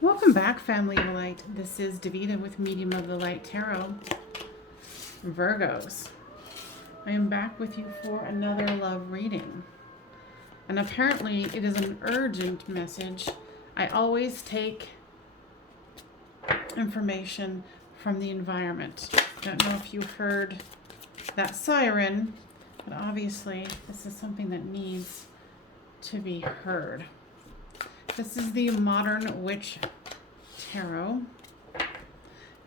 Welcome back, family of light. This is Davida with Medium of the Light Tarot. Virgos. I am back with you for another love reading. And apparently it is an urgent message. I always take information from the environment. Don't know if you heard that siren, but obviously this is something that needs to be heard. This is the Modern Witch Tarot.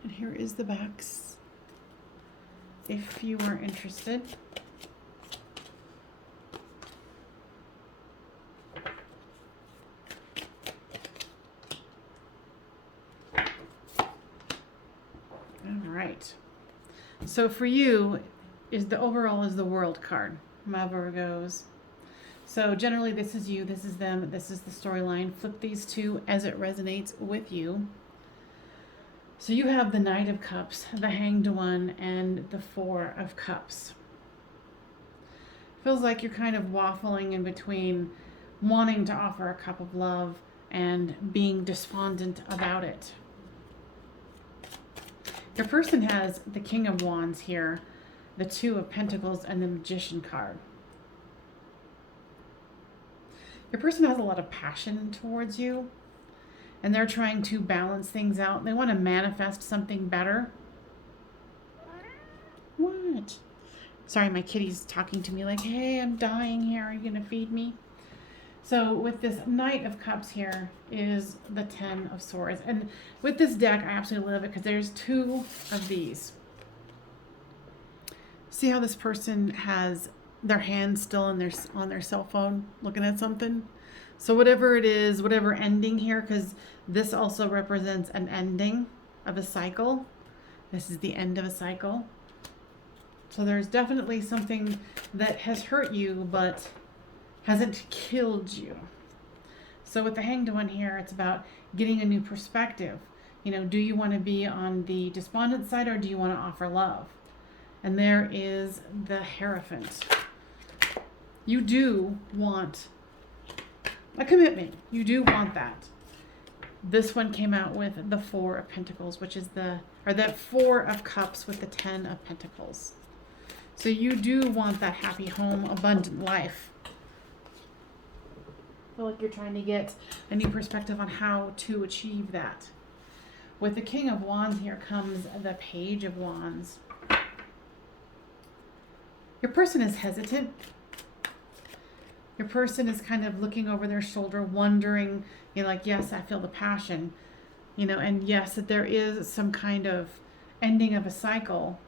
And here is the backs if you are interested. All right. So for you, is the overall is the World card, my Virgos. So generally this is you, this is them, this is the storyline. Flip these two as it resonates with you. So you have the Knight of Cups, the Hanged One, and the Four of Cups. Feels like you're kind of waffling in between wanting to offer a cup of love and being despondent about it. Your person has the King of Wands here, the Two of Pentacles, and the Magician card. Your person has a lot of passion towards you, and they're trying to balance things out. They want to manifest something better. What? Sorry, my kitty's talking to me like, hey, I'm dying here. Are you going to feed me? So with this Knight of Cups here is the Ten of Swords. And with this deck, I absolutely love it because there's two of these. See how this person has their hands still on their cell phone looking at something? So whatever it is, whatever ending here, because this also represents an ending of a cycle. This is the end of a cycle. So there's definitely something that has hurt you but hasn't killed you. So with the Hanged One here, it's about getting a new perspective. You know, do you want to be on the despondent side or do you want to offer love? And there is the Hierophant. You do want a commitment. You do want that. This one came out with the Four of Pentacles, which is that Four of Cups with the Ten of Pentacles. So you do want that happy home, abundant life. I feel like you're trying to get a new perspective on how to achieve that. With the King of Wands here comes the Page of Wands. Your person is hesitant. Your person is kind of looking over their shoulder, wondering, you know, like, yes, I feel the passion, you know, and yes, that there is some kind of ending of a cycle.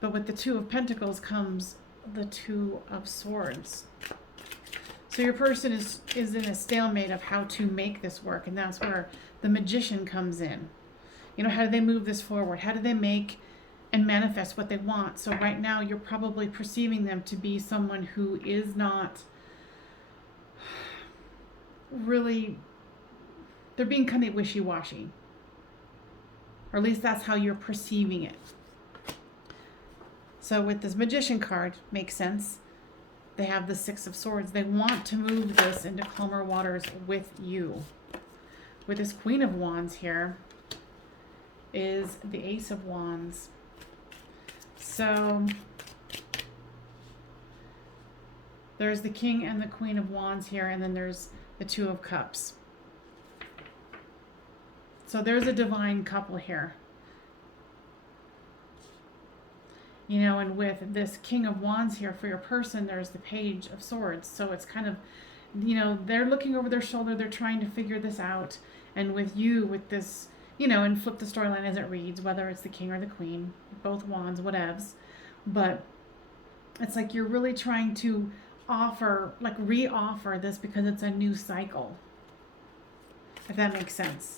But with the Two of Pentacles comes the Two of Swords. So your person is in a stalemate of how to make this work, and that's where the Magician comes in. You know, how do they move this forward? How do they make and manifest what they want? So right now you're probably perceiving them to be someone who is not really, they're being kind of wishy-washy. Or at least that's how you're perceiving it. So with this Magician card, makes sense. They have the Six of Swords. They want to move this into calmer waters with you. With this Queen of Wands here is the Ace of Wands. So there's the King and the Queen of Wands here, and then there's the Two of Cups. So there's a divine couple here. You know, and with this King of Wands here for your person, there's the Page of Swords. So it's kind of, you know, they're looking over their shoulder, they're trying to figure this out. And with you, with this, you know, and flip the storyline as it reads, whether it's the King or the Queen, both wands, whatevs. But it's like you're really trying to offer, like re-offer this because it's a new cycle. If that makes sense.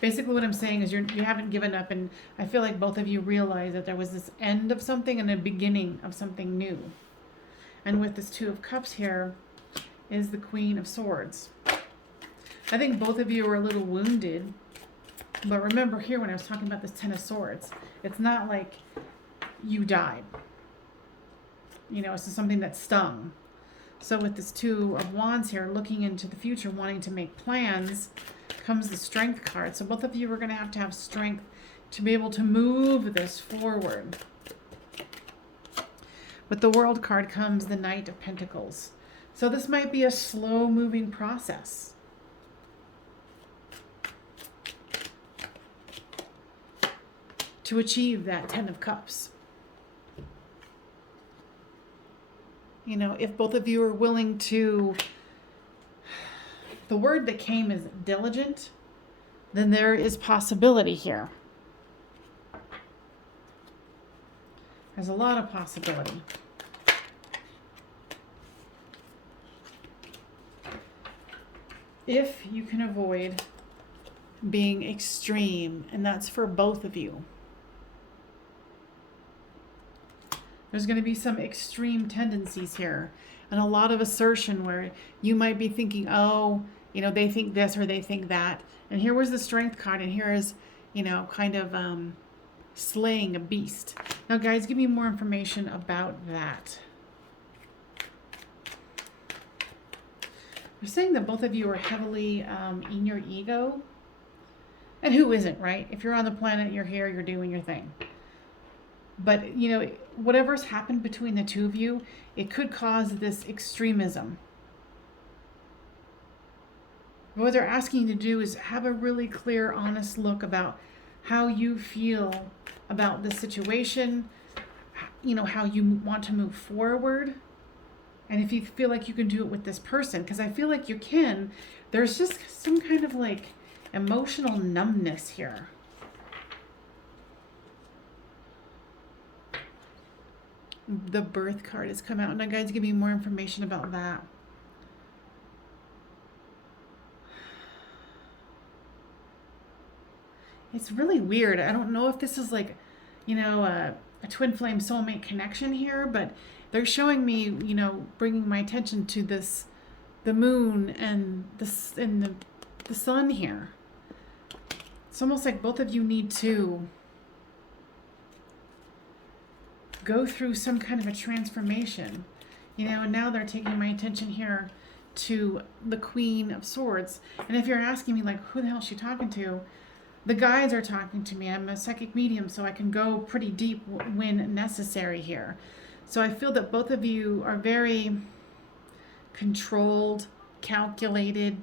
Basically what I'm saying is you haven't given up, and I feel like both of you realize that there was this end of something and a beginning of something new. And with this Two of Cups here is the Queen of Swords. I think both of you are a little wounded, but remember here when I was talking about this Ten of Swords, it's not like you died. You know, it's just something that stung. So with this Two of Wands here, looking into the future, wanting to make plans, comes the Strength card. So both of you are going to have strength to be able to move this forward. With the World card comes the Knight of Pentacles. So this might be a slow moving process. To achieve that Ten of Cups. You know, if both of you are willing to, the word that came is diligent, then there is possibility here. There's a lot of possibility. If you can avoid being extreme, and that's for both of you. There's going to be some extreme tendencies here and a lot of assertion where you might be thinking, oh, you know, they think this or they think that. And here was the Strength card, and here is, you know, kind of slaying a beast. Now, guys, give me more information about that. They're saying that both of you are heavily in your ego. And who isn't, right? If you're on the planet, you're here, you're doing your thing. But, you know, whatever's happened between the two of you, it could cause this extremism. What they're asking you to do is have a really clear, honest look about how you feel about the situation, you know, how you want to move forward. And if you feel like you can do it with this person, because I feel like you can, there's just some kind of like emotional numbness here. The Birth card has come out. Now, guys, give me more information about that. It's really weird. I don't know if this is like, you know, a twin flame soulmate connection here, but they're showing me, you know, bringing my attention to this, the moon and the sun here. It's almost like both of you need to go through some kind of a transformation, you know, and now they're taking my attention here to the Queen of Swords. And if you're asking me, like, who the hell is she talking to? The guides are talking to me. I'm a psychic medium, so I can go pretty deep when necessary here. So I feel that both of you are very controlled, calculated,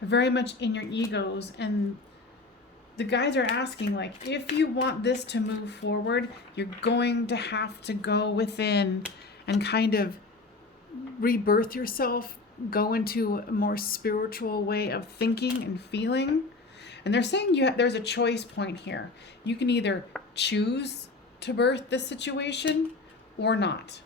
very much in your egos, and the guys are asking, like, if you want this to move forward, you're going to have to go within and kind of rebirth yourself, go into a more spiritual way of thinking and feeling. And they're saying there's a choice point here. You can either choose to birth this situation or not.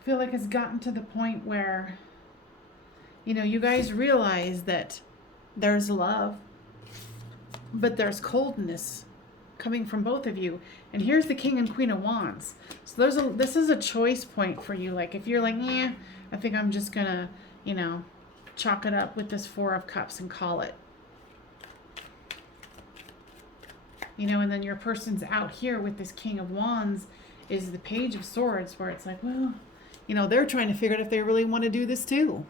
I feel like it's gotten to the point where, you know, you guys realize that there's love, but there's coldness coming from both of you. And here's the King and Queen of Wands. So this is a choice point for you. Like, if you're like, yeah, I think I'm just gonna, you know, chalk it up with this Four of Cups and call it. You know, and then your person's out here with this King of Wands is the Page of Swords, where it's like, well, you know, they're trying to figure out if they really want to do this too.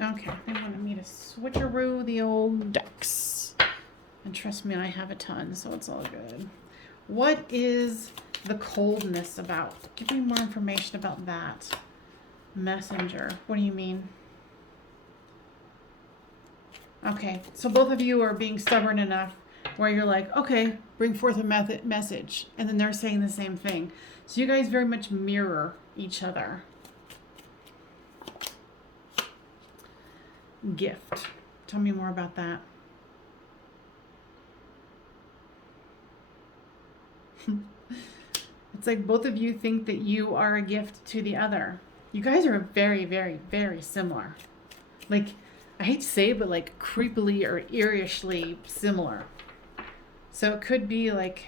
Okay, they wanted me to switcheroo the old decks. And trust me, I have a ton, so it's all good. What is the coldness about? Give me more information about that. Messenger, what do you mean? Okay, so both of you are being stubborn enough where you're like, okay, bring forth a message. And then they're saying the same thing. So you guys very much mirror each other. Gift. Tell me more about that. It's like both of you think that you are a gift to the other. You guys are very, very, very similar. Like, I hate to say it, but like creepily or eerishly similar. So it could be like,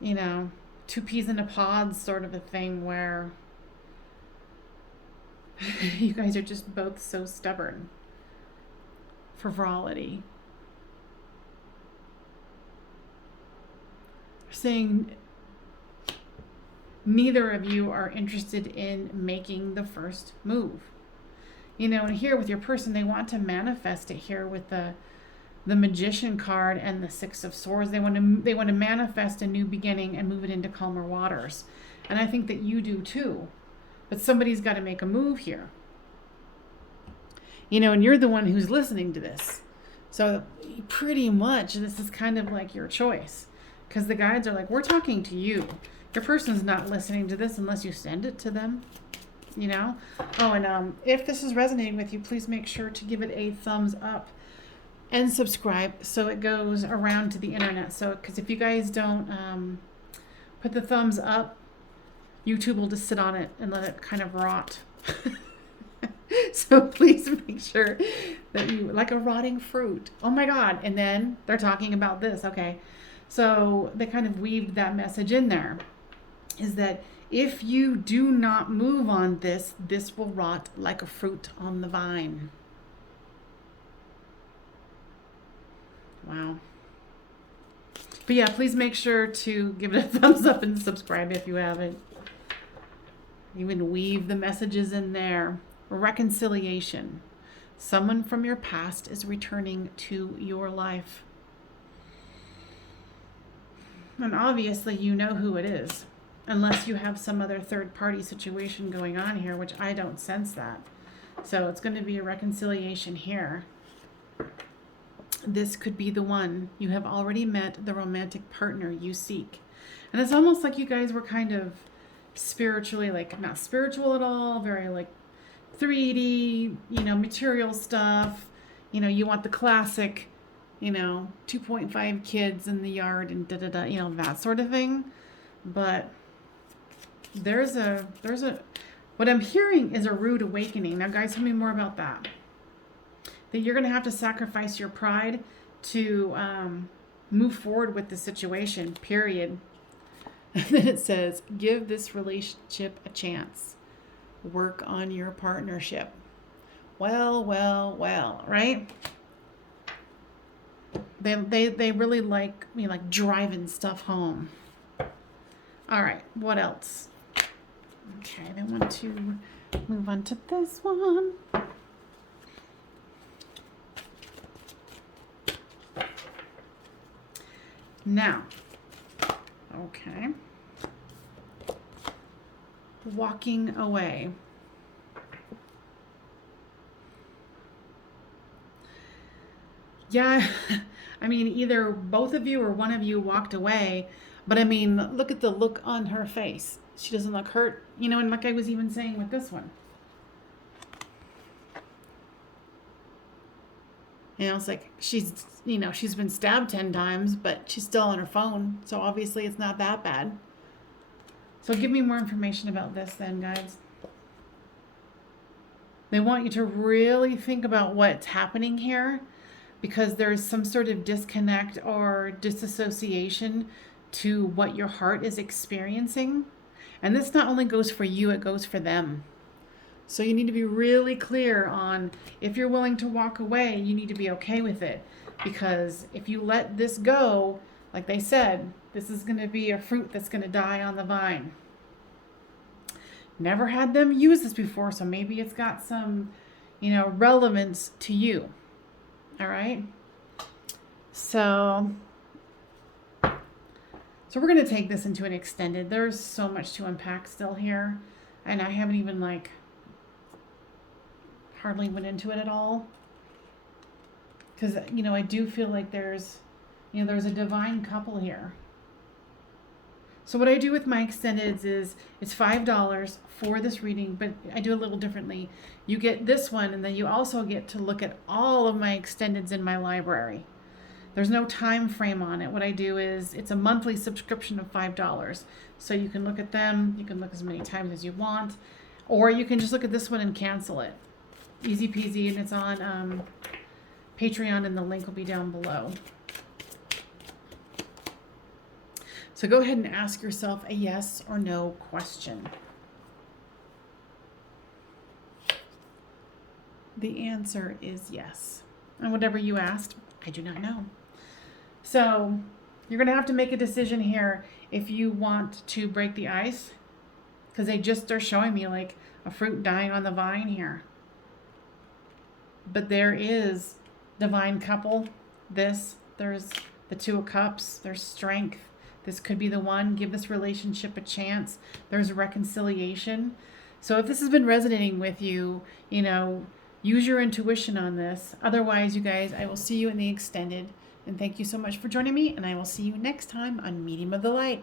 you know, two peas in a pod sort of a thing where you guys are just both so stubborn. Frivolity. saying neither of you are interested in making the first move. You know, and here with your person, they want to manifest it here with the Magician card and the Six of Swords. They want to manifest a new beginning and move it into calmer waters. And I think that you do too. But somebody's got to make a move here. You know, and you're the one who's listening to this. So pretty much this is kind of like your choice. Because the guides are like, we're talking to you. Your person's not listening to this unless you send it to them. You know? Oh, and if this is resonating with you, please make sure to give it a thumbs up and subscribe so it goes around to the internet. So, because if you guys don't put the thumbs up, YouTube will just sit on it and let it kind of rot. So please make sure that you, like a rotting fruit. Oh my God. And then they're talking about this. Okay. So they kind of weaved that message in there, is that if you do not move on this, this will rot like a fruit on the vine. Wow. But yeah, please make sure to give it a thumbs up and subscribe if you haven't. Even weave the messages in there. Reconciliation. Someone from your past is returning to your life. And obviously you know who it is. Unless you have some other third-party situation going on here, which I don't sense that. So it's going to be a reconciliation here. This could be the one. You have already met the romantic partner you seek. And it's almost like you guys were kind of spiritually, like not spiritual at all, very like 3D, you know, material stuff. You know, you want the classic, you know, 2.5 kids in the yard and da-da-da, you know, that sort of thing. But there's a, what I'm hearing is a rude awakening. Now, guys, tell me more about that. That you're going to have to sacrifice your pride to move forward with the situation, period. And then it says, give this relationship a chance. Work on your partnership. Well, right? They really like me, like driving stuff home. All right, what else? Okay, I want to move on to this one. Now, okay. Walking away. Yeah, I mean, either both of you or one of you walked away, but I mean, look at the look on her face. She doesn't look hurt, you know, and like I was even saying with this one. You know, it's like she's, you know, she's been stabbed 10 times, but she's still on her phone. So obviously it's not that bad. So give me more information about this then, guys. They want you to really think about what's happening here, because there's some sort of disconnect or disassociation to what your heart is experiencing. And this not only goes for you, it goes for them. So you need to be really clear on, if you're willing to walk away, you need to be okay with it. Because if you let this go, like they said, this is going to be a fruit that's going to die on the vine. Never had them use this before, so maybe it's got some, you know, relevance to you. All right? So we're going to take this into an extended. There's so much to unpack still here. And I haven't even, like, hardly went into it at all. Because, you know, I do feel like there's a divine couple here. So what I do with my extendeds is it's $5 for this reading, but I do a little differently. You get this one, and then you also get to look at all of my extendeds in my library. There's no time frame on it. What I do is it's a monthly subscription of $5. So you can look at them. You can look as many times as you want. Or you can just look at this one and cancel it. Easy peasy, and it's on Patreon, and the link will be down below. So go ahead and ask yourself a yes or no question. The answer is yes. And whatever you asked, I do not know. So You're going to have to make a decision here if you want to break the ice, because they just are showing me like a fruit dying on the vine here. But there is divine couple. There's the Two of Cups. There's strength. This could be the one. Give this relationship a chance. There's reconciliation. So if this has been resonating with you, use your intuition on this. Otherwise, you guys, I will see you in the extended. And thank you so much for joining me. And I will see you next time on Medium of the Light.